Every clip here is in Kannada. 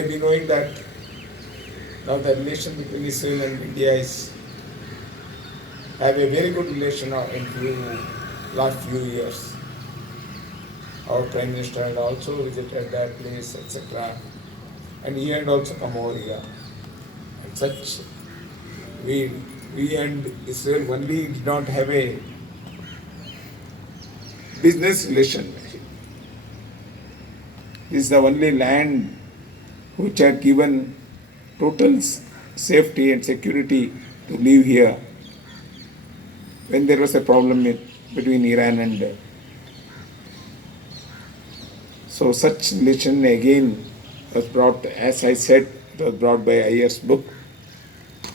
may be knowing that now the relation between Israel and India is have a very good relation in last few years. Our Prime Minister had also visited that place, etc. And he had also come over here. And such, we and Israel only did not have a business relation. This is the only land which had given total safety and security to live here when there was a problem between Iran and so such relation again was brought, as I said, it was brought by Iyer's book,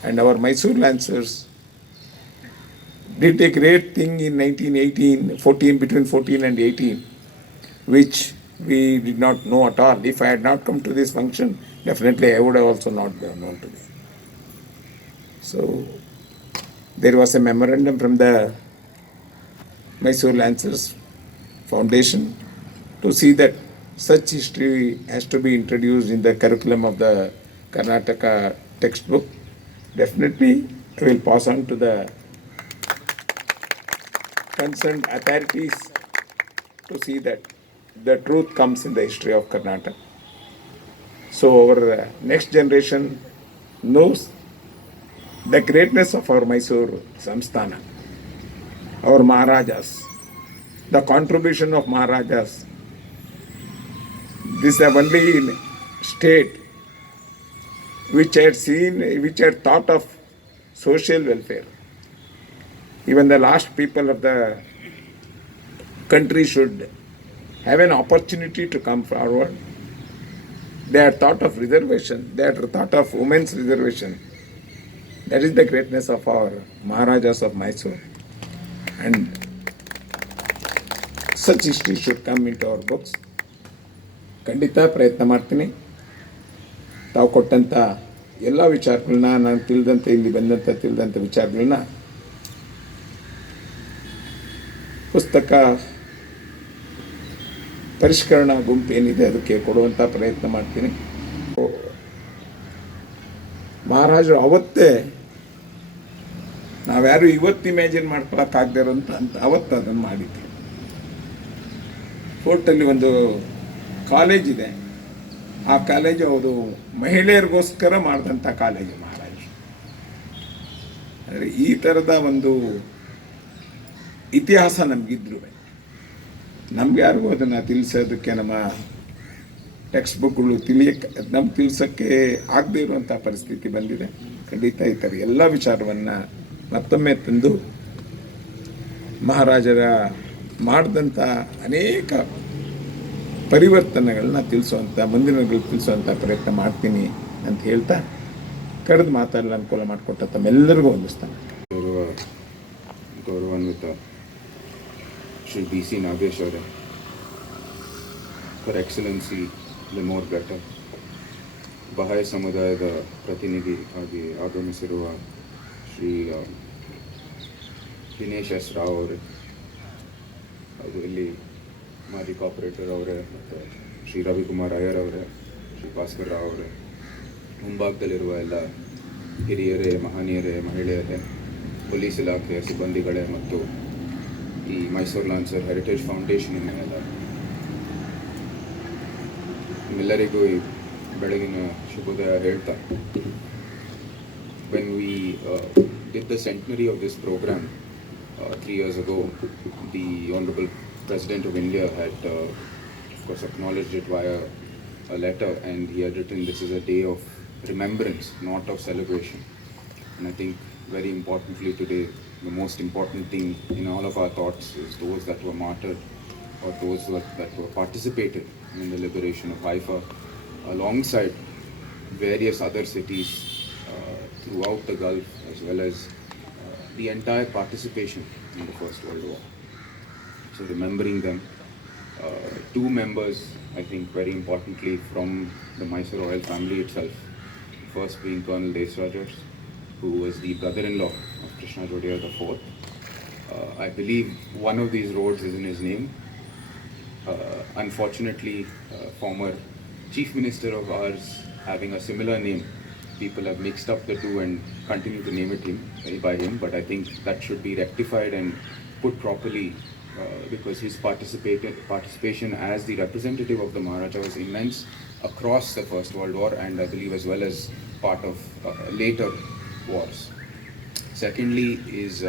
and our Mysore Lancers did a great thing in 1918, 14, between 14 and 18, which we did not know at all. If I had not come to this function, definitely I would have also not been known to me. So there was a memorandum from the Mysore Lancers Foundation to see that such history has to be introduced in the curriculum of the Karnataka textbook. Definitely, I will pass on to the concerned authorities to see that the truth comes in the history of Karnataka. So our next generation knows the greatness of our Mysore Samsthana, our Maharajas, the contribution of Maharajas. This is the only state which had thought of social welfare. Even the last people of the country should have an opportunity to come forward. They had thought of reservation. They had thought of women's reservation. That is the greatness of our Maharajas of Mysore. And such history should come into our books. ಖಂಡಿತ ಪ್ರಯತ್ನ ಮಾಡ್ತೀನಿ. ತಾವು ಕೊಟ್ಟಂಥ ಎಲ್ಲ ವಿಚಾರಗಳನ್ನ, ನಾನು ತಿಳಿದಂತೆ ಇಲ್ಲಿ ತಿಳಿದಂಥ ವಿಚಾರಗಳನ್ನ ಪುಸ್ತಕ ಪರಿಷ್ಕರಣಾ ಗುಂಪು ಏನಿದೆ ಅದಕ್ಕೆ ಕೊಡುವಂಥ ಪ್ರಯತ್ನ ಮಾಡ್ತೀನಿ. ಮಹಾರಾಜರು ಅವತ್ತೇ ನಾವ್ಯಾರು ಇವತ್ತು ಇಮ್ಯಾಜಿನ್ ಮಾಡ್ಕೊಳಕ್ಕಾಗದೇ ಇರೋಂಥ ಅವತ್ತು ಅದನ್ನು ಮಾಡಿದ್ವಿ. ಫೋರ್ಟಲ್ಲಿ ಒಂದು ಕಾಲೇಜ್ ಇದೆ. ಆ ಕಾಲೇಜು ಅವರು ಮಹಿಳೆಯರಿಗೋಸ್ಕರ ಮಾಡಿದಂಥ ಕಾಲೇಜು ಮಹಾರಾಜರು. ಅಂದರೆ ಈ ಥರದ ಒಂದು ಇತಿಹಾಸ ನಮಗಿದ್ರು ನಮ್ಗೆ ಯಾರಿಗೂ ಅದನ್ನು ತಿಳಿಸೋದಕ್ಕೆ ನಮ್ಮ ಟೆಕ್ಸ್ಟ್ ಬುಕ್ಗಳು ನಮ್ಗೆ ತಿಳಿಸೋಕ್ಕೆ ಆಗದೇ ಇರುವಂಥ ಪರಿಸ್ಥಿತಿ ಬಂದಿದೆ. ಖಂಡಿತ ಈ ಥರ ಎಲ್ಲ ವಿಚಾರವನ್ನು ಮತ್ತೊಮ್ಮೆ ತಂದು ಮಹಾರಾಜರ ಮಾಡಿದಂಥ ಅನೇಕ ಪರಿವರ್ತನೆಗಳನ್ನ ತಿಳಿಸುವಂಥ, ಮುಂದಿನಗಳು ತಿಳಿಸುವಂಥ ಪ್ರಯತ್ನ ಮಾಡ್ತೀನಿ ಅಂತ ಹೇಳ್ತಾ ಕರೆದು ಮಾತಾಡಲು ಅನುಕೂಲ ಮಾಡಿಕೊಟ್ಟ ತಮ್ಮೆಲ್ಲರಿಗೂ ವಂದಿಸ್ತಾನೆ. ಗೌರವಾನ್ವಿತ ಶ್ರೀ ಬಿ ಸಿ ನಾಗೇಶ್ ಅವರೇ, ಫರ್ ಎಕ್ಸಲೆನ್ಸಿ ಲೆಮೋರ್ ಘಟ್ಟ, ಬಹಾಯ್ ಸಮುದಾಯದ ಪ್ರತಿನಿಧಿ ಆಗಿ ಆಗಮಿಸಿರುವ ಶ್ರೀ ದಿನೇಶ್ ಎಸ್ ರಾವ್ ಅವರೇ, ಅದು ಇಲ್ಲಿ ಮಾಜಿ ಕಾರ್ಪೊರೇಟರ್ ಅವರೇ, ಮತ್ತು ಶ್ರೀ ರವಿಕುಮಾರ್ ಅಯ್ಯರ್ ಅವರೇ, ಶ್ರೀ ಭಾಸ್ಕರ್ ರಾವ್ ಅವರೇ, ಮುಂಭಾಗದಲ್ಲಿರುವ ಎಲ್ಲ ಹಿರಿಯರೇ, ಮಹನೀಯರೇ, ಮಹಿಳೆಯರೇ, ಪೊಲೀಸ್ ಇಲಾಖೆಯ ಸಿಬ್ಬಂದಿಗಳೇ ಮತ್ತು ಈ ಮೈಸೂರು ಲಾನ್ಸರ್ ಹೆರಿಟೇಜ್ ಫೌಂಡೇಶನಿನ ಎಲ್ಲ ನಿಮ್ಮೆಲ್ಲರಿಗೂ ಈ ಬೆಳಗಿನ ಶುಭೋದಯ ಹೇಳ್ತಾ, when we did the centenary of this program 3 years ago, the Honorable President of India had of course acknowledged it via a letter, and he had written this is a day of remembrance, not of celebration. And I think very importantly today, the most important thing in all of our thoughts is those that were martyred or those that were participated in the liberation of Haifa, alongside various other cities throughout the Gulf, as well as the entire participation in the First World War. So remembering them, two members, I think very importantly from the Mysore royal family itself, first being Colonel Desrajars, who was the brother-in-law of Krishna Jodia IV. I believe one of these roads is in his name. Unfortunately, former Chief Minister of ours, having a similar name. People have mixed up the two and continue to name it by him, but I think that should be rectified and put properly because his participation as the representative of the Maharaja was immense across the First World War and I believe as well as part of later wars. Secondly is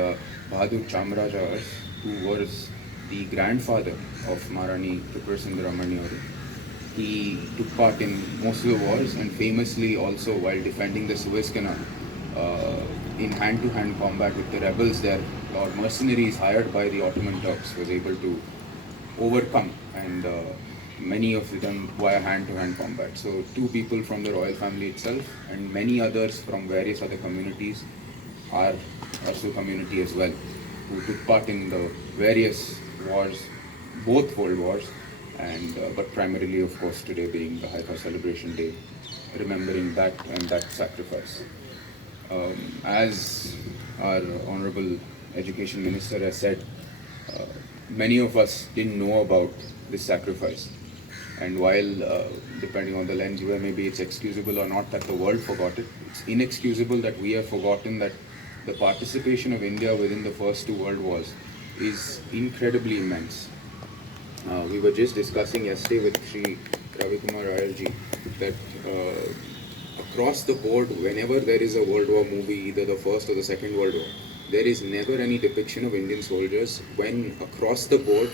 Bahadur Chamrajars, who was the grandfather of Maharani Tripura Sundaramani. He took part in most of the wars and famously also while defending the Suez Canal in hand-to-hand combat with the rebels there or mercenaries hired by the Ottoman Turks was able to overcome and many of them via hand-to-hand combat. So two people from the royal family itself and many others from various other communities are Arsu community as well, who took part in the various wars, both world wars, and but primarily, of course, today being the Haifa Celebration Day, remembering that and that sacrifice. As our Honorable Education Minister has said, many of us didn't know about this sacrifice. And while, depending on the lens, where maybe it's excusable or not that the world forgot it, it's inexcusable that we have forgotten that the participation of India within the first two world wars is incredibly immense. We were just discussing yesterday with Sri Ravi Kumar Ayalji that across the board, whenever there is a World War movie, either the First or the Second World War, there is never any depiction of Indian soldiers when across the board,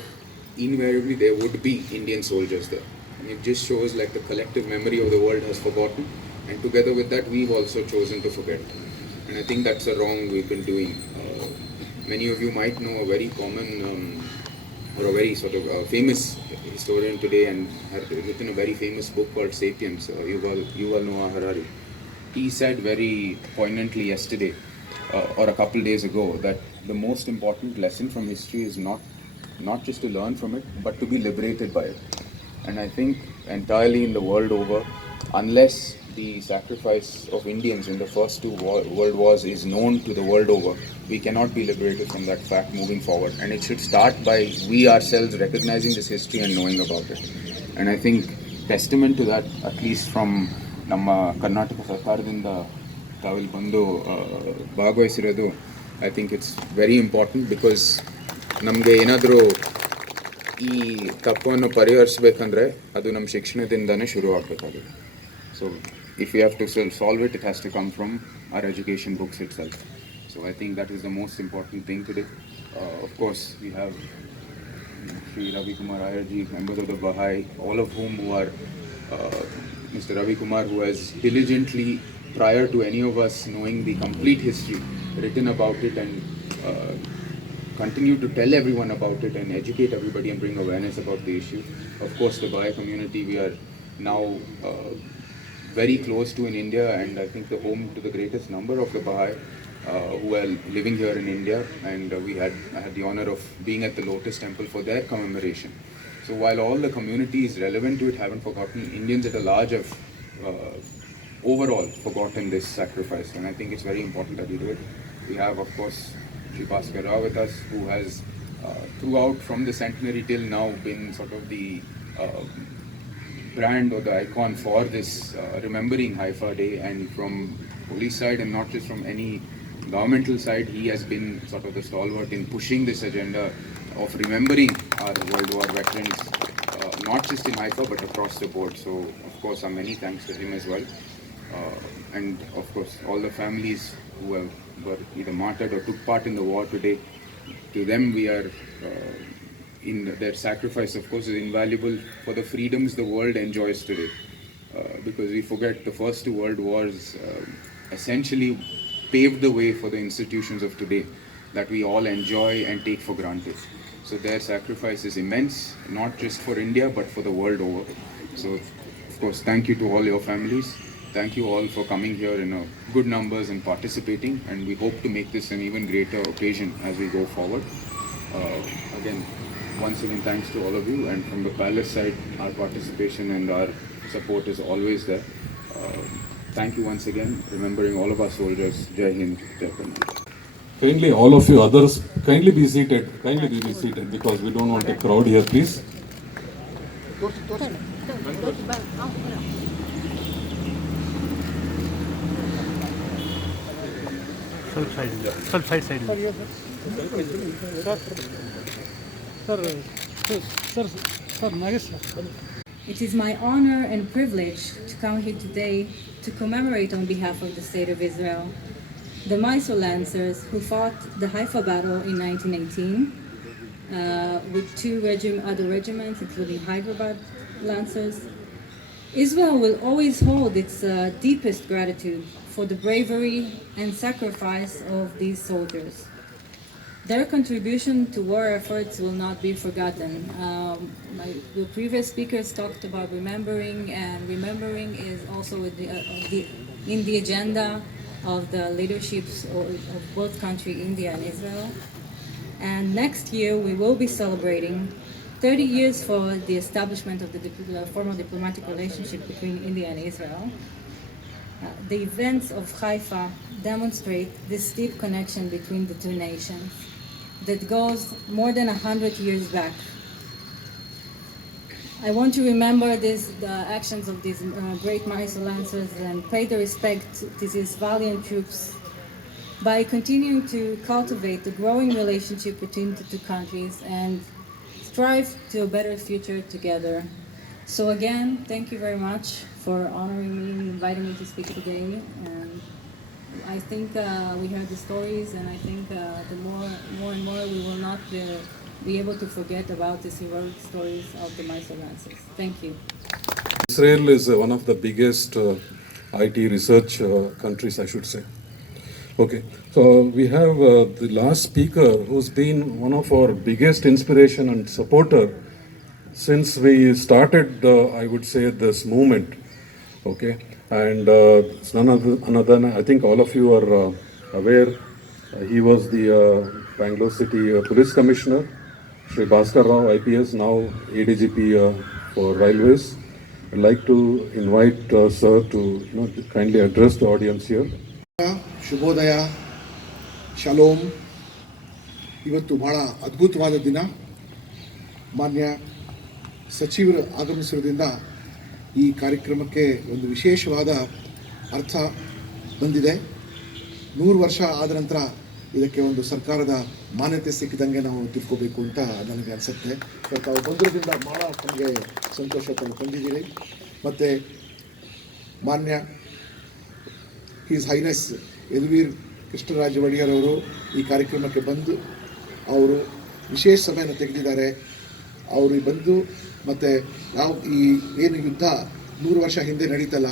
invariably there would be Indian soldiers there. And it just shows like the collective memory of the world has forgotten and together with that we've also chosen to forget. And I think that's a wrong we've been doing. Many of you might know a very common or a very sort of famous historian today and had written a very famous book called Sapiens, Yuval Noah Harari. He said very poignantly yesterday or a couple days ago that the most important lesson from history is not just to learn from it, but to be liberated by it. And I think entirely in the world over, unless the sacrifice of Indians in the first two world wars is known to the world over, we cannot be liberated from that fact moving forward. And it should start by we ourselves recognizing this history and knowing about it. And I think testament to that, at least from Namma Karnataka Sarkaradinda Tawil Bandu Bhagavahisiradu, I think it's very important because ನಮಗೆ ಏನಾದರೂ ಈ ತಪ್ಪನ್ನು ಪರಿಹರಿಸಬೇಕಂದ್ರೆ ಅದು ನಮ್ಮ ಶಿಕ್ಷಣದಿಂದನೇ ಶುರು ಆಗಬೇಕಾಗಿದೆ. So if you have to solve it, it has to come from our education books ಇಟ್ ಸೆಲ್ಫ್. So I think that is the most important thing today. Of course we have Sri Ravi Kumar Ayalji, members of the Baha'i, all of whom who are Mr. Ravi Kumar, who has diligently, prior to any of us knowing the complete history, written about it and continue to tell everyone about it and educate everybody and bring awareness about the issue. Of course, the Baha'i community, we are now very close to in India and I think the home to the greatest number of the Baha'i who are living here in India, and I had the honor of being at the Lotus Temple for their commemoration. So while all the communities relevant to it haven't forgotten, Indians at a large have overall forgotten this sacrifice, and I think it's very important that we do it. We have, of course, Sri Bhaskar Rao with us, who has throughout from the centenary till now been sort of the brand or the icon for this remembering Haifa Day, and from police side and not just from any governmental side, he has been sort of the stalwart in pushing this agenda of remembering our World War veterans, not just in Haifa but across the board. So of course our many thanks to him as well, and of course all the families who were either martyred or took part in the war today. To them we are in their sacrifice, of course, is invaluable for the freedoms the world enjoys today, because we forget the first two world wars essentially paved the way for the institutions of today that we all enjoy and take for granted. So their sacrifice is immense, not just for India but for the world over. So of course thank you to all your families. Thank you all for coming here in good numbers and participating, and we hope to make this an even greater occasion as we go forward. Again, once again thanks to all of you, and from the palace side our participation and our support is always there. Thank you once again, remembering all of our soldiers. Jai Hind, Jai Punjab. Kindly, all of you others, kindly be seated. Kindly be seated because we don't want a crowd here, please. ಸ್ವಲ್ಪ ಸೈಡ್ ಸ್ವಲ್ಪ side sir Nagesh sir. It is my honor and privilege to come here today to commemorate on behalf of the State of Israel the Mysore Lancers who fought the Haifa battle in 1918 with two other regiments, including Hyderabad Lancers. Israel will always hold its deepest gratitude for the bravery and sacrifice of these soldiers. Their contribution to war efforts will not be forgotten. The previous speakers talked about remembering, and remembering is also in the agenda of the leaderships of both countries, India and Israel. And next year we will be celebrating 30 years for the establishment of the formal diplomatic relationship between India and Israel. The events of Haifa demonstrate this deep connection between the two nations that goes more than 100 years back. I want to remember the actions of these great Mysore Lancers and pay the respect to these valiant troops by continuing to cultivate the growing relationship between the two countries and strive to a better future together. So again, thank you very much for honoring me and inviting me to speak today. And I think we heard the stories, and I think the more and more we will not be able to forget about these heroic stories of the Mysore Lancers. Thank you. Israel is one of the biggest IT research countries, I should say. Okay, so we have the last speaker who's been one of our biggest inspiration and supporter since we started, I would say, this movement. Okay, and it's none other than, I think all of you are aware, he was the Bangalore City Police Commissioner, Shri Bhaskar Rao IPS, now ADGP for Railways. I'd like to invite sir to kindly address the audience here. ಶುಭೋದಯ, ಶಲೋಮ್. ಇವತ್ತು ಬಹಳ ಅದ್ಭುತವಾದ ದಿನ. ಮಾನ್ಯ ಸಚಿವರು ಆಗಮಿಸಿರೋದ್ರಿಂದ ಈ ಕಾರ್ಯಕ್ರಮಕ್ಕೆ ಒಂದು ವಿಶೇಷವಾದ ಅರ್ಥ ಬಂದಿದೆ. 100 ವರ್ಷ ಆದ ನಂತರ ಇದಕ್ಕೆ ಒಂದು ಸರ್ಕಾರದ ಮಾನ್ಯತೆ ಸಿಕ್ಕಿದಂಗೆ ನಾವು ತಿಳ್ಕೋಬೇಕು ಅಂತ ನನಗೆ ಅನಿಸುತ್ತೆ. ತಾವು ಬಂದಿರೋದ್ರಿಂದ ಭಾಳ ನಮಗೆ ಸಂತೋಷ ತಂದಿದ್ದೀರಿ. ಮತ್ತು ಮಾನ್ಯ ಹಿಸ್ ಹೈನೆಸ್ ಯದುವೀರ್ ಕೃಷ್ಣರಾಜ ಒಡೆಯರ್ ಅವರು ಈ ಕಾರ್ಯಕ್ರಮಕ್ಕೆ ಬಂದು ಅವರು ವಿಶೇಷ ಸಮಯನ ತೆಗೆದಿದ್ದಾರೆ. ಅವರು ಬಂದು ಮತ್ತು ನಾವು ಈ ಏನು ಯುದ್ಧ 100 ವರ್ಷ ಹಿಂದೆ ನಡೀತಲ್ಲ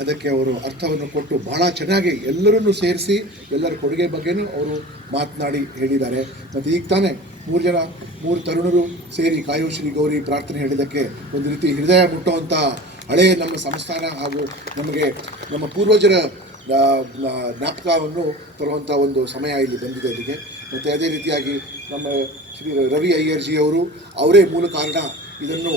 ಅದಕ್ಕೆ ಅವರು ಅರ್ಥವನ್ನು ಕೊಟ್ಟು ಭಾಳ ಚೆನ್ನಾಗಿ ಎಲ್ಲರನ್ನೂ ಸೇರಿಸಿ ಎಲ್ಲರ ಕೊಡುಗೆ ಬಗ್ಗೆನೂ ಅವರು ಮಾತನಾಡಿ ಹೇಳಿದ್ದಾರೆ. ಮತ್ತು ಈಗ ತಾನೇ 3 ತರುಣರು ಸೇರಿ ಕಾಯೋ ಶ್ರೀ ಗೌರಿ ಪ್ರಾರ್ಥನೆ ಹೇಳಿದ್ದಕ್ಕೆ ಒಂದು ರೀತಿ ಹೃದಯ ಮುಟ್ಟುವಂಥ ಹಳೆಯ ನಮ್ಮ ಸಂಸ್ಥಾನ ಹಾಗೂ ನಮಗೆ ನಮ್ಮ ಪೂರ್ವಜರ ಜ್ಞಾಪಕವನ್ನು ತರುವಂಥ ಒಂದು ಸಮಯ ಇಲ್ಲಿ ಬಂದಿದೆ ಅಲ್ಲಿಗೆ. ಮತ್ತು ಅದೇ ರೀತಿಯಾಗಿ ನಮ್ಮ ಶ್ರೀ ರವಿ ಅಯ್ಯರ್ಜಿ ಅವರು ಅವರೇ ಮೂಲ ಕಾರಣ ಇದನ್ನು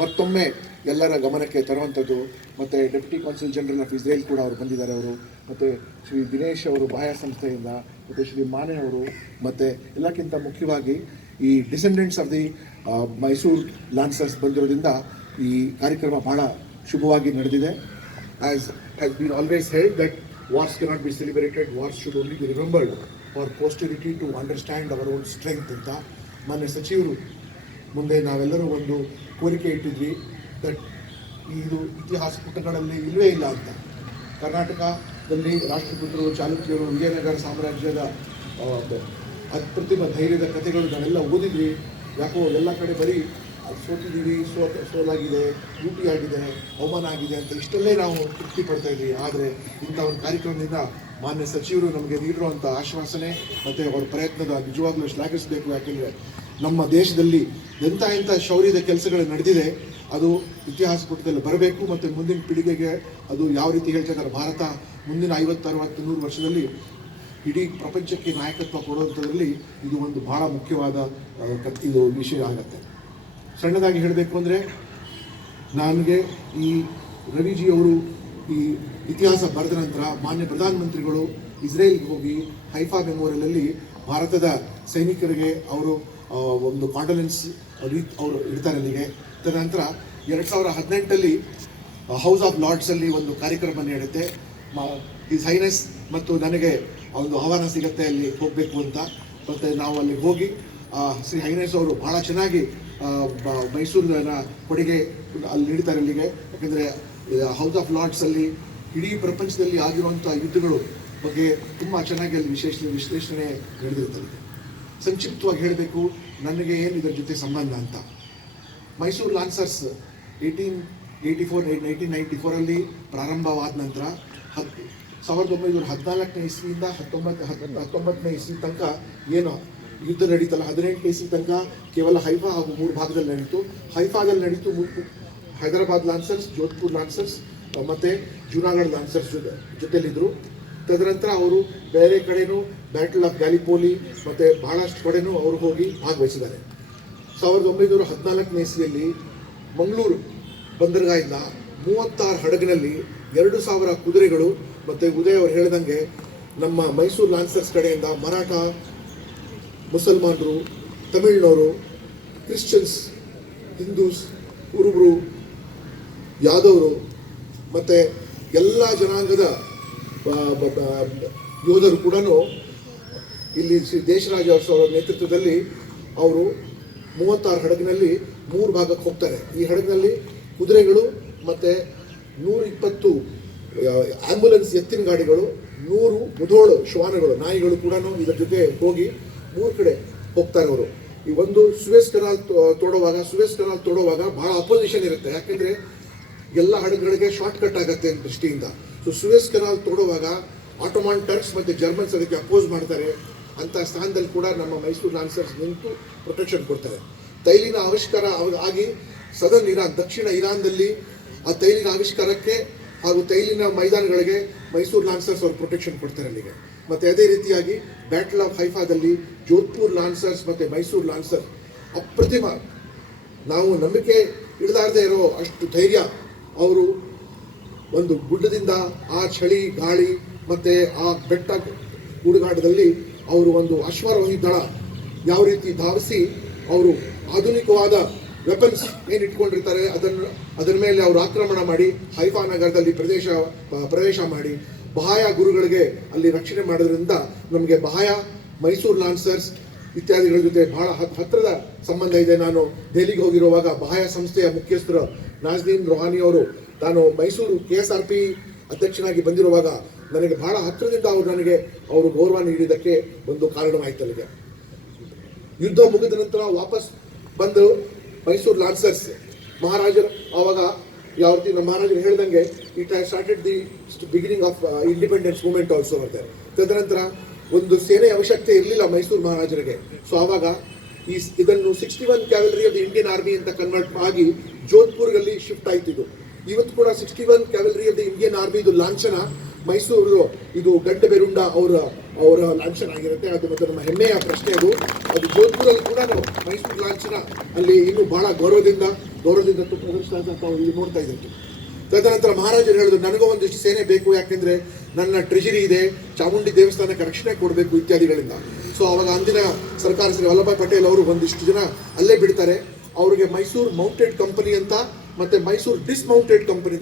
ಮತ್ತೊಮ್ಮೆ ಎಲ್ಲರ ಗಮನಕ್ಕೆ ತರುವಂಥದ್ದು. ಮತ್ತು deputy consul general of Israel ಕೂಡ ಅವರು ಬಂದಿದ್ದಾರೆ. ಅವರು ಮತ್ತು ಶ್ರೀ ದಿನೇಶ್ ಅವರು ಬಾಹ್ಯ ಸಂಸ್ಥೆಯಿಂದ, ಮತ್ತು ಶ್ರೀ ಮಾನೆ ಅವರು, ಮತ್ತು ಎಲ್ಲಕ್ಕಿಂತ ಮುಖ್ಯವಾಗಿ ಈ ಡಿಸೆಂಡೆಂಟ್ಸ್ ಆಫ್ ದಿ ಮೈಸೂರು ಲಾನ್ಸರ್ಸ್ ಬಂದಿರೋದ್ರಿಂದ ಈ ಕಾರ್ಯಕ್ರಮ ಭಾಳ ಶುಭವಾಗಿ ನಡೆದಿದೆ. As has been always held that wars cannot be celebrated, wars should only be remembered for posterity to understand our own strength ಅಂತ ಮಾನ್ಯ ಸಚಿವರು ಮುಂದೆ ನಾವೆಲ್ಲರೂ ಒಂದು ಕೋರಿಕೆ ಇಟ್ಟಿದ್ವಿ ದಟ್ ಇದು ಇತಿಹಾಸ ಪುಟಗಳಲ್ಲಿ ಇಲ್ಲವೇ ಇಲ್ಲ ಅಂತ. ಕರ್ನಾಟಕದಲ್ಲಿ ರಾಷ್ಟ್ರಕೂಟರು, ಚಾಲುಕ್ಯರು, ವಿಜಯನಗರ ಸಾಮ್ರಾಜ್ಯದ ಅಪ್ರತಿಮ ಧೈರ್ಯದ ಕಥೆಗಳು ನಾವೆಲ್ಲ ಓದಿದ್ವಿ. ಯಾಕೋ ಎಲ್ಲ ಕಡೆ ಬರೀ ಸೋತಿದ್ದೀವಿ, ಸೋಲಾಗಿದೆ, ಲೂಟಿ ಆಗಿದೆ, ಅವಮಾನ ಆಗಿದೆ ಅಂತ ಇಷ್ಟಲ್ಲೇ ನಾವು ತೃಪ್ತಿ ಪಡ್ತಾ ಇದ್ವಿ. ಆದರೆ ಇಂಥ ಒಂದು ಕಾರ್ಯಕ್ರಮದಿಂದ ಮಾನ್ಯ ಸಚಿವರು ನಮಗೆ ನೀಡಿರುವಂಥ ಆಶ್ವಾಸನೆ ಮತ್ತು ಅವರ ಪ್ರಯತ್ನದ ನಿಜವಾಗ್ಲೂ ಶ್ಲಾಘಿಸಬೇಕು. ಯಾಕೆಂದರೆ ನಮ್ಮ ದೇಶದಲ್ಲಿ ಎಂಥ ಶೌರ್ಯದ ಕೆಲಸಗಳು ನಡೆದಿದೆ ಅದು ಇತಿಹಾಸ ಪುಟದಲ್ಲಿ ಬರಬೇಕು. ಮತ್ತು ಮುಂದಿನ ಪೀಳಿಗೆಗೆ ಅದು ಯಾವ ರೀತಿ ಹೇಳ್ತಿದ್ದಾರೆ, ಭಾರತ ಮುಂದಿನ 50, 60, 100 ವರ್ಷದಲ್ಲಿ ಇಡೀ ಪ್ರಪಂಚಕ್ಕೆ ನಾಯಕತ್ವ ಕೊಡುವಂಥದ್ರಲ್ಲಿ ಇದು ಒಂದು ಭಾಳ ಮುಖ್ಯವಾದ ಇದು ವಿಷಯ ಆಗುತ್ತೆ. ಸಣ್ಣದಾಗಿ ಹೇಳಬೇಕು ಅಂದರೆ ನನಗೆ ಈ ರವಿಜಿಯವರು ಈ ಇತಿಹಾಸ ಬರೆದ ನಂತರ ಮಾನ್ಯ ಪ್ರಧಾನಮಂತ್ರಿಗಳು ಇಸ್ರೇಲ್ಗೆ ಹೋಗಿ ಹೈಫಾ ಮೆಮೋರಿಯಲಲ್ಲಿ ಭಾರತದ ಸೈನಿಕರಿಗೆ ಅವರು ಒಂದು ಕಾಂಡೋಲೆನ್ಸ್ ಅವರು ಇಡ್ತಾರೆ ಅಲ್ಲಿಗೆ. ತದನಂತರ 2018 ಹೌಸ್ ಆಫ್ ಲಾರ್ಡ್ಸಲ್ಲಿ ಒಂದು ಕಾರ್ಯಕ್ರಮ ನಡೆಯುತ್ತೆ. ಹಿಸ್ ಹೈನೆಸ್ ಮತ್ತು ನನಗೆ ಒಂದು ಆಹ್ವಾನ ಸಿಗುತ್ತೆ ಅಲ್ಲಿ ಹೋಗಬೇಕು ಅಂತ. ಮತ್ತು ನಾವು ಅಲ್ಲಿ ಹೋಗಿ ಶ್ರೀ ಹೈನೇಶ್ ಅವರು ಭಾಳ ಚೆನ್ನಾಗಿ ಮೈಸೂರಿನ ಕೊಡುಗೆ ಅಲ್ಲಿ ನೀಡ್ತಾರೆ ಅಲ್ಲಿಗೆ. ಯಾಕೆಂದರೆ ಹೌಸ್ ಆಫ್ ಲಾರ್ಡ್ಸಲ್ಲಿ ಇಡೀ ಪ್ರಪಂಚದಲ್ಲಿ ಆಗಿರುವಂಥ ಯುದ್ಧಗಳು ಬಗ್ಗೆ ತುಂಬ ಚೆನ್ನಾಗಿ ಅಲ್ಲಿ ವಿಶ್ಲೇಷಣೆ ನಡೆದಿರುತ್ತದೆ. ಸಂಕ್ಷಿಪ್ತವಾಗಿ ಹೇಳಬೇಕು ನನಗೆ ಏನು ಇದರ ಜೊತೆ ಸಂಬಂಧ ಅಂತ. ಮೈಸೂರು ಲಾನ್ಸರ್ಸ್ 1894 ಪ್ರಾರಂಭವಾದ ನಂತರ 1914ನೇ ಇಸ್ವಿಯಿಂದ 19ನೇ ಇಸ್ವಿ ತನಕ ಏನು ಯುದ್ಧ ನಡೀತಲ್ಲ, 18ನೇ ಇಸ್ವಿ ತನಕ ಕೇವಲ ಹೈಫಾ ಹಾಗೂ 3 ಭಾಗದಲ್ಲಿ ನಡೀತು. ಹೈಫಾದಲ್ಲಿ ನಡೀತು ಹೈದರಾಬಾದ್ ಲಾನ್ಸರ್ಸ್, ಜೋಧ್ಪುರ್ ಲಾನ್ಸರ್ಸ್ ಮತ್ತು ಜೂನಾಗಢ್ ಲಾನ್ಸರ್ಸ್ ಜೊತೆಲಿದ್ದರು. ತದನಂತರ ಅವರು ಬೇರೆ ಕಡೆನೂ ಬ್ಯಾಟಲ್ ಆಫ್ ಗ್ಯಾಲಿಪೋಲಿ ಮತ್ತು ಬಹಳಷ್ಟು ಕಡೆನೂ ಅವರು ಹೋಗಿ ಭಾಗವಹಿಸಿದ್ದಾರೆ. 1914ನೇ ಇಸ್ವಿಯಲ್ಲಿ ಮಂಗಳೂರು ಬಂದರ್ಗಾಯಿಂದ 36 ಹಡಗಿನಲ್ಲಿ 2000 ಕುದುರೆಗಳು ಮತ್ತು ಉದಯ್ ಅವರು ಹೇಳಿದಂಗೆ ನಮ್ಮ ಮೈಸೂರು ಲಾನ್ಸರ್ಸ್ ಕಡೆಯಿಂದ ಮರಾಠ, ಮುಸಲ್ಮಾನರು, ತಮಿಳ್ನವರು, ಕ್ರಿಶ್ಚಿಯನ್ಸ್, ಹಿಂದೂಸ್, ಕುರುಬರು, ಯಾದವರು ಮತ್ತು ಎಲ್ಲ ಜನಾಂಗದ ಯೋಧರು ಕೂಡ ಇಲ್ಲಿ ಶ್ರೀ ದೇಶರಾಜ ಅವರ ನೇತೃತ್ವದಲ್ಲಿ ಅವರು 36 ಹಡಗಿನಲ್ಲಿ 3 ಭಾಗಕ್ಕೆ ಹೋಗ್ತಾರೆ. ಈ ಹಡಗಿನಲ್ಲಿ ಕುದುರೆಗಳು ಮತ್ತು 120 ಆಂಬ್ಯುಲೆನ್ಸ್ ಎತ್ತಿನ ಗಾಡಿಗಳು, 100 ಮುಧೋಳು ಶ್ವಾನಗಳು, ನಾಯಿಗಳು ಕೂಡ ಇದರ ಜೊತೆ ಹೋಗಿ 3 ಕಡೆ ಹೋಗ್ತಾರೆ ಅವರು. ಈ ಒಂದು ಸುವೇಸ್ ಕೆನಾಲ್ ತೋಡುವಾಗ ಬಹಳ ಅಪೋಸಿಷನ್ ಇರುತ್ತೆ. ಯಾಕೆಂದರೆ ಎಲ್ಲ ಹಡಗುಗಳಿಗೆ ಶಾರ್ಟ್ ಕಟ್ ಆಗುತ್ತೆ ಅಂತ ದೃಷ್ಟಿಯಿಂದ. ಸೊ ಸುವೇಸ್ ಕೆನಾಲ್ ತೋಡುವಾಗ ಆಟೋಮಾನ್ ಟರ್ಕ್ಸ್ ಮತ್ತು ಜರ್ಮನ್ಸ್ ಅದಕ್ಕೆ ಅಪೋಸ್ ಮಾಡ್ತಾರೆ. ಅಂಥ ಸ್ಥಾನದಲ್ಲಿ ಕೂಡ ನಮ್ಮ ಮೈಸೂರು ಲಾನ್ಸರ್ಸ್ ನಿಂತು ಪ್ರೊಟೆಕ್ಷನ್ ಕೊಡ್ತಾರೆ. ತೈಲಿನ ಆವಿಷ್ಕಾರ ಆಗಿ ಸದರ್ನ್ ಇರಾನ್, ದಕ್ಷಿಣ ಇರಾನ್ದಲ್ಲಿ ಆ ತೈಲಿನ ಆವಿಷ್ಕಾರಕ್ಕೆ ಹಾಗೂ ತೈಲಿನ ಮೈದಾನಗಳಿಗೆ ಮೈಸೂರು ಲಾನ್ಸರ್ಸ್ ಅವರು ಪ್ರೊಟೆಕ್ಷನ್ ಕೊಡ್ತಾರೆ ಅಲ್ಲಿಗೆ. ಮತ್ತು ಅದೇ ರೀತಿಯಾಗಿ ಬ್ಯಾಟಲ್ ಆಫ್ ಹೈಫಾದಲ್ಲಿ ಜೋಧ್ಪುರ್ ಲಾನ್ಸರ್ಸ್ ಮತ್ತು ಮೈಸೂರು ಲಾನ್ಸರ್ಸ್ ಅಪ್ರತಿಮ, ನಾವು ನಂಬಿಕೆ ಇಡಲಾರದೆ ಇರೋ ಅಷ್ಟು ಧೈರ್ಯ ಅವರು ಒಂದು ಗುಡ್ಡದಿಂದ ಆ ಚಳಿ ಗಾಳಿ ಮತ್ತು ಆ ಬೆಟ್ಟ ಗುಡುಗಾಟದಲ್ಲಿ ಅವರು ಒಂದು ಅಶ್ವಾರೋಹಿ ದಳ ಯಾವ ರೀತಿ ಧಾವಿಸಿ ಅವರು ಆಧುನಿಕವಾದ ವೆಪನ್ಸ್ ಏನು ಇಟ್ಕೊಂಡಿರ್ತಾರೆ ಅದರ ಮೇಲೆ ಅವರು ಆಕ್ರಮಣ ಮಾಡಿ ಹೈಫಾ ನಗರದಲ್ಲಿ ಪ್ರವೇಶ ಮಾಡಿ ಬಹಾಯ ಗುರುಗಳಿಗೆ ಅಲ್ಲಿ ರಕ್ಷಣೆ ಮಾಡೋದ್ರಿಂದ ನಮಗೆ ಬಹಾಯ, ಮೈಸೂರು ಲಾನ್ಸರ್ಸ್ ಇತ್ಯಾದಿಗಳ ಜೊತೆ ಬಹಳ ಹತ್ತಿರದ ಸಂಬಂಧ ಇದೆ. ನಾನು ದೆಹಲಿಗೆ ಹೋಗಿರುವಾಗ ಬಹಾಯ ಸಂಸ್ಥೆಯ ಮುಖ್ಯಸ್ಥರು ನಾಜ್ನೀನ್ ರೋಹಾನಿ ಅವರು ನಾನು ಮೈಸೂರು KSRP ಅಧ್ಯಕ್ಷನಾಗಿ ಬಂದಿರುವಾಗ ನನಗೆ ಬಹಳ ಹತ್ತಿರದಿಂದ ಅವರು ಗೌರವ ನೀಡಿದ್ದಕ್ಕೆ ಒಂದು ಕಾರಣವಾಯಿತು. ಅಲ್ಲಿಗೆ ಯುದ್ಧ ಮುಗಿದ ನಂತರ ವಾಪಸ್ ಬಂದು ಮೈಸೂರು ಲಾನ್ಸರ್ಸ್ ಮಹಾರಾಜರು ಆವಾಗ ಯಾವ ರೀತಿ ನಮ್ಮ ಮಹಾರಾಜರು ಹೇಳಿದಂಗೆ it has started the beginning of independence movement also ಬರ್ತಾರೆ. ತದನಂತರ ಒಂದು ಸೇನೆ ಅವಶ್ಯಕತೆ ಇರಲಿಲ್ಲ ಮೈಸೂರು ಮಹಾರಾಜರಿಗೆ. ಸೊ ಆವಾಗ ಇದನ್ನು 61 ಕ್ಯಾವೆಲರಿ ಆಫ್ ದಿ ಇಂಡಿಯನ್ ಆರ್ಮಿ ಅಂತ ಕನ್ವರ್ಟ್ ಆಗಿ ಜೋಧ್ಪುರ್ನಲ್ಲಿ ಶಿಫ್ಟ್ ಆಯ್ತು. ಇವತ್ತು ಕೂಡ 61 ಕ್ಯಾವೆಲರಿ ಆಫ್ ದಿ ಇಂಡಿಯನ್ ಆರ್ಮಿ ಇದು ಲಾಂಛನ ಮೈಸೂರು, ಇದು ಗಂಡ ಬೆರುಂಡ ಅವರ ಲಾಂಛನ ಆಗಿರುತ್ತೆ. ಅದು ಮತ್ತು ನಮ್ಮ ಹೆಮ್ಮೆಯ ಪ್ರಶ್ನೆ ಅದು ಜೋಧ್ಪುರಲ್ಲಿ ಕೂಡ ನಾವು ಮೈಸೂರು ಲಾಂಛನ ಅಲ್ಲಿ ಇನ್ನೂ ಬಹಳ ಗೌರವದಿಂದ ಪ್ರದರ್ಶನ ಇಲ್ಲಿ ನೋಡ್ತಾ ಇದ್ದೀವಿ. ತದನಂತರ ಮಹಾರಾಜರು ಹೇಳಿದ್ರು ನನಗೂ ಒಂದಿಷ್ಟು ಸೇನೆ ಬೇಕು, ಯಾಕೆಂದರೆ ನನ್ನ ಟ್ರೆಜರಿ ಇದೆ, ಚಾಮುಂಡಿ ದೇವಸ್ಥಾನಕ್ಕೆ ರಕ್ಷಣೆ ಕೊಡಬೇಕು ಇತ್ಯಾದಿಗಳಿಂದ. ಸೊ ಅವಾಗ ಅಂದಿನ ಸರ್ಕಾರ ಶ್ರೀ ವಲ್ಲಭಭಾಯ್ ಪಟೇಲ್ ಅವರು ಒಂದಿಷ್ಟು ಜನ ಅಲ್ಲೇ ಬಿಡ್ತಾರೆ. ಅವರಿಗೆ ಮೈಸೂರು ಮೌಂಟೆಡ್ ಕಂಪನಿ ಅಂತ ಮತ್ತು ಮೈಸೂರು ಡಿಸ್ಮೌಂಟೆಡ್ ಕಂಪನಿ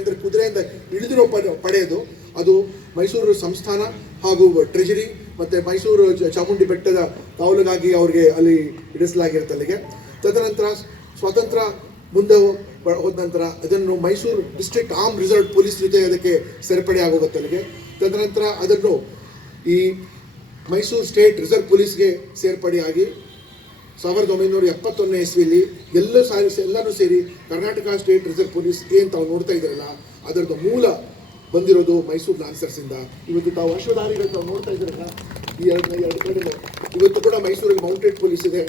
ಅಂದರೆ ಕುದುರೆಯಿಂದ ಇಳಿದಿರೋ ಪಡೆಯೋದು, ಅದು ಮೈಸೂರು ಸಂಸ್ಥಾನ ಹಾಗೂ ಟ್ರೆಜರಿ ಮತ್ತು ಮೈಸೂರು ಚಾಮುಂಡಿ ಬೆಟ್ಟದ ಕಾವಲಿಗಾಗಿ ಅವ್ರಿಗೆ ಅಲ್ಲಿ ಇಡಿಸಲಾಗಿರುತ್ತೆ ಅಲ್ಲಿಗೆ. ತದನಂತರ ಸ್ವಾತಂತ್ರ್ಯ ಮುಂದೆ ಹೋದ ನಂತರ ಅದನ್ನು Mysuru district arm reserve police ಜೊತೆ ಅದಕ್ಕೆ ಸೇರ್ಪಡೆ ಆಗೋಗುತ್ತೆ ಅಲ್ಲಿಗೆ. ತದನಂತರ ಅದನ್ನು ಈ ಮೈಸೂರು ಸ್ಟೇಟ್ ರಿಸರ್ವ್ ಪೊಲೀಸ್ಗೆ ಸೇರ್ಪಡೆಯಾಗಿ 1971ನೇ ಇಸ್ವಿಯಲ್ಲಿ ಎಲ್ಲನೂ ಸೇರಿ ಕರ್ನಾಟಕ ಸ್ಟೇಟ್ ರಿಸರ್ವ್ ಪೊಲೀಸ್ ಏನು ತಾವು ನೋಡ್ತಾ ಇದ್ದೀರಲ್ಲ ಅದರದ್ದು ಮೂಲ ಬಂದಿರೋದು ಮೈಸೂರು ಲಾನ್ಸರ್ಸಿಂದ. ಇವತ್ತು ತಾವು ಅಶ್ವಧಾರಿಗಳು ತಾವು ನೋಡ್ತಾ ಇದ್ದೀರಲ್ಲ ಈ ಎರಡು ಕಡೆ ಇವತ್ತು ಕೂಡ ಮೈಸೂರಿಗೆ ಮೌಂಟೆಡ್ ಪೊಲೀಸ್ ಇದೆ.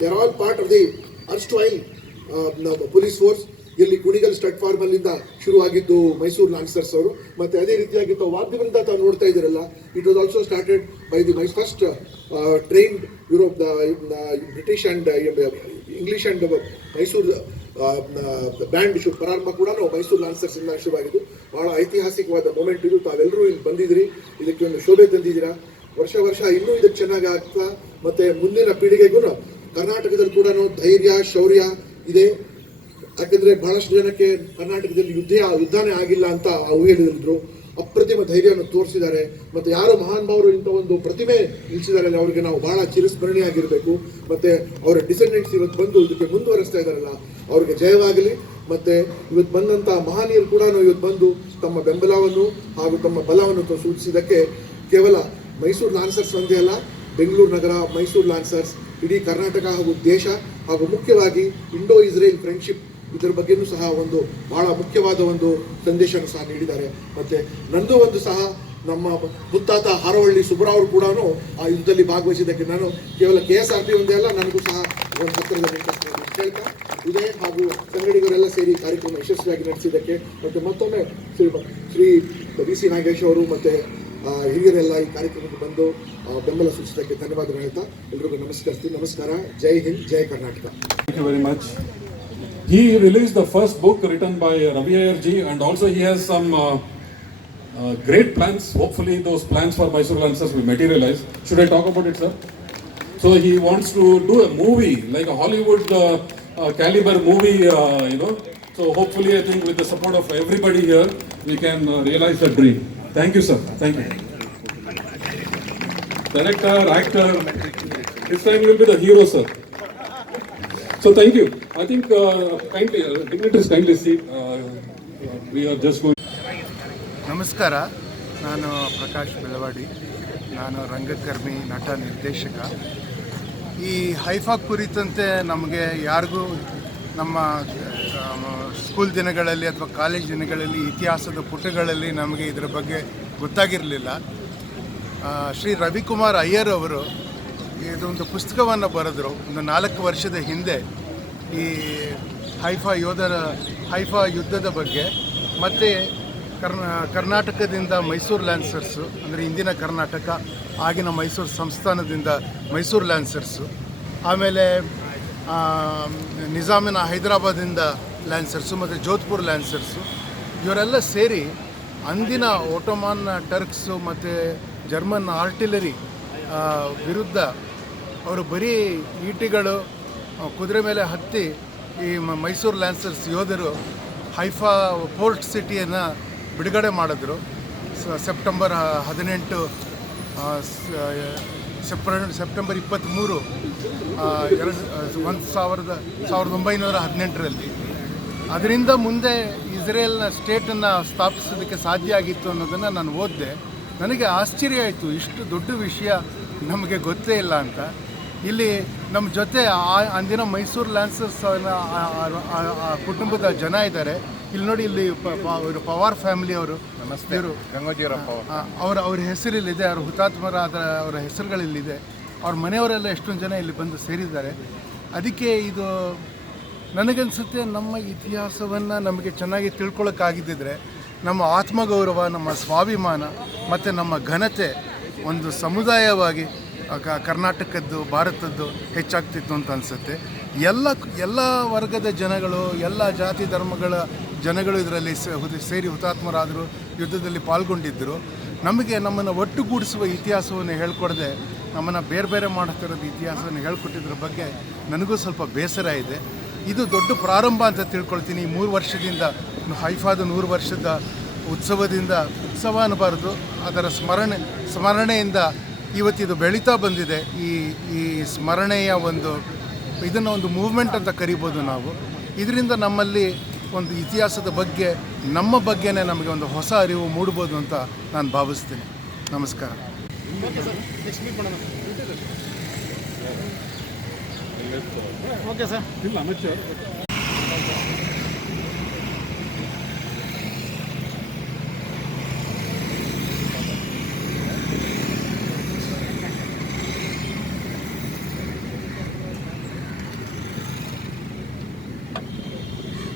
They are all part of the erstwhile police force. ಇಲ್ಲಿ ಕುಣಿಗಲ್ ಸ್ಟಡ್ ಫಾರ್ಮಲ್ಲಿಂದ ಶುರುವಾಗಿದ್ದು ಮೈಸೂರು ಲಾನ್ಸರ್ಸ್ ಅವರು. ಮತ್ತು ಅದೇ ರೀತಿಯಾಗಿ ತಾವು ವಾದ್ಯದಿಂದ ತಾವು ನೋಡ್ತಾ ಇದ್ದೀರಲ್ಲ, it was also started by the first trained Europe British and English and Mysuru band ಪ್ರಾರಂಭ ಕೂಡ ಮೈಸೂರು ಲಾನ್ಸರ್ಸಿಂದ ಶುರುವಾಗಿದ್ದು. ಬಹಳ ಐತಿಹಾಸಿಕವಾದ ಮೂಮೆಂಟ್ ಇದು. ತಾವೆಲ್ಲರೂ ಇಲ್ಲಿ ಬಂದಿದ್ದೀರಿ, ಇದಕ್ಕೆ ಒಂದು ಶೋಭೆ ತಂದಿದ್ದೀರಾ. ವರ್ಷ ಇನ್ನೂ ಇದಕ್ಕೆ ಚೆನ್ನಾಗಿ ಆಗ್ತಾ ಮತ್ತು ಮುಂದಿನ ಪೀಳಿಗೆಗೂ ಕರ್ನಾಟಕದಲ್ಲಿ ಕೂಡ ಧೈರ್ಯ ಶೌರ್ಯ ಇದೆ. ಯಾಕೆಂದರೆ ಬಹಳಷ್ಟು ಜನಕ್ಕೆ ಕರ್ನಾಟಕದಲ್ಲಿ ಯುದ್ಧನೇ ಆಗಿಲ್ಲ ಅಂತ ಅವು ಹೇಳಿದ್ರು. ಅಪ್ರತಿಮ ಧೈರ್ಯವನ್ನು ತೋರಿಸಿದ್ದಾರೆ. ಮತ್ತು ಯಾರು ಮಹಾನುಭಾವರು ಇಂಥ ಒಂದು ಪ್ರತಿಮೆ ನಿಲ್ಲಿಸಿದಾರಲ್ಲ ಅವರಿಗೆ ನಾವು ಬಹಳ ಚಿರಸ್ಮರಣೀಯಾಗಿರಬೇಕು. ಮತ್ತು ಅವರ ಡಿಸೆಂಡೆಂಟ್ಸ್ ಇವತ್ತು ಬಂದು ಇದಕ್ಕೆ ಮುಂದುವರಿಸ್ತಾ ಇದ್ದಾರಲ್ಲ ಅವರಿಗೆ ಜಯವಾಗಲಿ. ಮತ್ತು ಇವತ್ತು ಬಂದಂಥ ಮಹನೀಯರು ಕೂಡ ಇವತ್ತು ಬಂದು ತಮ್ಮ ಬೆಂಬಲವನ್ನು ಹಾಗೂ ತಮ್ಮ ಬಲವನ್ನು ಸೂಚಿಸಿದ್ದಕ್ಕೆ ಕೇವಲ ಮೈಸೂರು ಲಾನ್ಸರ್ಸ್ ಒಂದೇ ಅಲ್ಲ, ಬೆಂಗಳೂರು ನಗರ, ಮೈಸೂರು ಲಾನ್ಸರ್ಸ್, ಇಡೀ ಕರ್ನಾಟಕ ಹಾಗೂ ದೇಶ ಹಾಗೂ ಮುಖ್ಯವಾಗಿ ಇಂಡೋ ಇಸ್ರೇಲ್ ಫ್ರೆಂಡ್ಶಿಪ್ ಇದರ ಬಗ್ಗೆಯೂ ಸಹ ಒಂದು ಬಹಳ ಮುಖ್ಯವಾದ ಒಂದು ಸಂದೇಶವನ್ನು ಸಹ ನೀಡಿದ್ದಾರೆ. ಮತ್ತು ನಂದು ಒಂದು ಸಹ ನಮ್ಮ ಮುತ್ತಾತ ಹಾರೋಹಳ್ಳಿ ಸುಬ್ರಾವ್ ಕೂಡ ಆ ಯುದ್ಧದಲ್ಲಿ ಭಾಗವಹಿಸಿದ್ದಕ್ಕೆ ನಾನು ಕೇವಲ KSRP ಒಂದೇ ಅಲ್ಲ, ನನಗೂ ಸಹ ಒಂದು ಪತ್ರದಲ್ಲಿ ಹೇಳ್ತಾ ಉದಯ್ ಹಾಗೂ ಸಂಗಡಿಗರೆಲ್ಲ ಸೇರಿ ಕಾರ್ಯಕ್ರಮ ಯಶಸ್ವಿಯಾಗಿ ನಡೆಸಿದ್ದಕ್ಕೆ ಮತ್ತು ಮತ್ತೊಮ್ಮೆ ಶ್ರೀ VC ನಾಗೇಶ್ ಅವರು ಮತ್ತು ಹಿರಿಯರೆಲ್ಲ ಈ ಕಾರ್ಯಕ್ರಮಕ್ಕೆ ಬಂದು ಬೆಂಬಲ ಸೂಚಿಸಿದ್ದಕ್ಕೆ ಧನ್ಯವಾದ ಹೇಳ್ತಾ ಎಲ್ರಿಗೂ ನಮಸ್ಕರಿಸ್ತೀನಿ. ನಮಸ್ಕಾರ. ಜೈ ಹಿಂದ್, ಜೈ Karnataka. Thank you very much. He released the first book written by Ravi Iyer ji, and also he has some great plans. Hopefully those plans for Mysore Lancers will materialize. Should I talk about it, sir? So he wants to do a movie, like a Hollywood caliber movie, So hopefully I think with the support of everybody here, we can realize that dream. Thank you, sir. Thank you. Director, actor, this time you will be the hero, sir. So thank you. I think kindly, dignitaries kindly see. We are just going. ನಮಸ್ಕಾರ, ನಾನು ಪ್ರಕಾಶ್ ಬೆಳವಾಡಿ. ನಾನು ರಂಗಕರ್ಮಿ, ನಟ, ನಿರ್ದೇಶಕ. ಈ ಹೈಫಾ ಕುರಿತಂತೆ ನಮಗೆ ಯಾರಿಗೂ ನಮ್ಮ ಸ್ಕೂಲ್ ದಿನಗಳಲ್ಲಿ ಅಥವಾ ಕಾಲೇಜ್ ದಿನಗಳಲ್ಲಿ ಇತಿಹಾಸದ ಪುಟಗಳಲ್ಲಿ ನಮಗೆ ಇದರ ಬಗ್ಗೆ ಗೊತ್ತಾಗಿರಲಿಲ್ಲ. ಶ್ರೀ ರವಿಕುಮಾರ್ ಅಯ್ಯರ್ ಅವರು ಇದೊಂದು ಪುಸ್ತಕವನ್ನು ಬರೆದರು ಒಂದು 4 ವರ್ಷದ ಹಿಂದೆ ಈ ಹೈಫಾ ಯುದ್ಧದ ಬಗ್ಗೆ. ಮತ್ತು ಕರ್ನಾಟಕದಿಂದ ಮೈಸೂರು ಲ್ಯಾನ್ಸರ್ಸು, ಅಂದರೆ ಇಂದಿನ ಕರ್ನಾಟಕ, ಆಗಿನ ಮೈಸೂರು ಸಂಸ್ಥಾನದಿಂದ ಮೈಸೂರು ಲ್ಯಾನ್ಸರ್ಸು, ಆಮೇಲೆ ನಿಜಾಮಿನ ಹೈದರಾಬಾದಿಂದ ಲ್ಯಾನ್ಸರ್ಸು ಮತ್ತು ಜೋಧ್ಪುರ್ ಲ್ಯಾನ್ಸರ್ಸು, ಇವರೆಲ್ಲ ಸೇರಿ ಅಂದಿನ ಓಟೋಮಾನ್ ಟರ್ಕ್ಸು ಮತ್ತು ಜರ್ಮನ್ ಆರ್ಟಿಲರಿ ವಿರುದ್ಧ ಅವರು ಬರೀ ಈಟಿಗಳು, ಕುದುರೆ ಮೇಲೆ ಹತ್ತಿ ಈ ಮೈಸೂರು ಲ್ಯಾನ್ಸರ್ಸ್ ಯೋಧರು ಹೈಫಾ ಪೋರ್ಟ್ ಸಿಟಿಯನ್ನು ಬಿಡುಗಡೆ ಮಾಡಿದ್ರು. September 18, September 23, 1918ರಲ್ಲಿ. ಅದರಿಂದ ಮುಂದೆ ಇಸ್ರೇಲ್ನ ಸ್ಟೇಟನ್ನು ಸ್ಥಾಪಿಸೋದಕ್ಕೆ ಸಾಧ್ಯ ಆಗಿತ್ತು ಅನ್ನೋದನ್ನು ನಾನು ಓದಿದೆ. ನನಗೆ ಆಶ್ಚರ್ಯ ಆಯಿತು, ಇಷ್ಟು ದೊಡ್ಡ ವಿಷಯ ನಮಗೆ ಗೊತ್ತೇ ಇಲ್ಲ ಅಂತ. ಇಲ್ಲಿ ನಮ್ಮ ಜೊತೆ ಅಂದಿನ ಮೈಸೂರು ಲ್ಯಾನ್ಸರ್ಸ್ ಕುಟುಂಬದ ಜನ ಇದ್ದಾರೆ. ಇಲ್ಲಿ ನೋಡಿ, ಇಲ್ಲಿ ಇವರು ಪವಾರ್ ಫ್ಯಾಮಿಲಿ ಅವರು, ಇವರು ಅವ್ರ ಹೆಸರಿಲ್ಲಿದೆ, ಅವ್ರ ಹುತಾತ್ಮರಾದ ಅವರ ಹೆಸರುಗಳಿಲ್ಲಿದೆ. ಅವ್ರ ಮನೆಯವರೆಲ್ಲ ಎಷ್ಟೊಂದು ಜನ ಇಲ್ಲಿ ಬಂದು ಸೇರಿದ್ದಾರೆ. ಅದಕ್ಕೆ ಇದು ನನಗನ್ಸುತ್ತೆ, ನಮ್ಮ ಇತಿಹಾಸವನ್ನು ನಮಗೆ ಚೆನ್ನಾಗಿ ತಿಳ್ಕೊಳ್ಳೋಕ್ಕಾಗಿದ್ದಿದ್ರೆ ನಮ್ಮ ಆತ್ಮಗೌರವ, ನಮ್ಮ ಸ್ವಾಭಿಮಾನ ಮತ್ತು ನಮ್ಮ ಘನತೆ ಒಂದು ಸಮುದಾಯವಾಗಿ ಕರ್ನಾಟಕದ್ದು, ಭಾರತದ್ದು ಹೆಚ್ಚಾಗ್ತಿತ್ತು ಅಂತ ಅನಿಸುತ್ತೆ. ಎಲ್ಲ ವರ್ಗದ ಜನಗಳು, ಎಲ್ಲ ಜಾತಿ ಧರ್ಮಗಳ ಜನಗಳು ಇದರಲ್ಲಿ ಸೇರಿ ಹುತಾತ್ಮರಾದರು, ಯುದ್ಧದಲ್ಲಿ ಪಾಲ್ಗೊಂಡಿದ್ದರು. ನಮ್ಮನ್ನು ಒಟ್ಟುಗೂಡಿಸುವ ಇತಿಹಾಸವನ್ನು ಹೇಳ್ಕೊಡದೆ ನಮ್ಮನ್ನು ಬೇರೆ ಬೇರೆ ಮಾಡ್ತಿರೋದು ಇತಿಹಾಸವನ್ನು ಹೇಳ್ಕೊಟ್ಟಿದ್ರ ಬಗ್ಗೆ ನನಗೂ ಸ್ವಲ್ಪ ಬೇಸರ ಇದೆ. ಇದು ದೊಡ್ಡ ಪ್ರಾರಂಭ ಅಂತ ತಿಳ್ಕೊಳ್ತೀನಿ. 3 ವರ್ಷದಿಂದ ಹೈಫಾದ 100 ವರ್ಷದ ಉತ್ಸವ ಅನ್ನಬಾರ್ದು, ಅದರ ಸ್ಮರಣೆಯಿಂದ ಇವತ್ತಿದು ಬೆಳೀತಾ ಬಂದಿದೆ. ಈ ಸ್ಮರಣೆಯ ಇದನ್ನು ಒಂದು ಮೂವ್ಮೆಂಟ್ ಅಂತ ಕರಿಬೋದು ನಾವು. ಇದರಿಂದ ನಮ್ಮಲ್ಲಿ ಒಂದು ಇತಿಹಾಸದ ಬಗ್ಗೆ, ನಮ್ಮ ಬಗ್ಗೆನೇ ನಮಗೆ ಒಂದು ಹೊಸ ಅರಿವು ಮೂಡ್ಬೋದು ಅಂತ ನಾನು ಭಾವಿಸ್ತೀನಿ. ನಮಸ್ಕಾರ. Okay sir.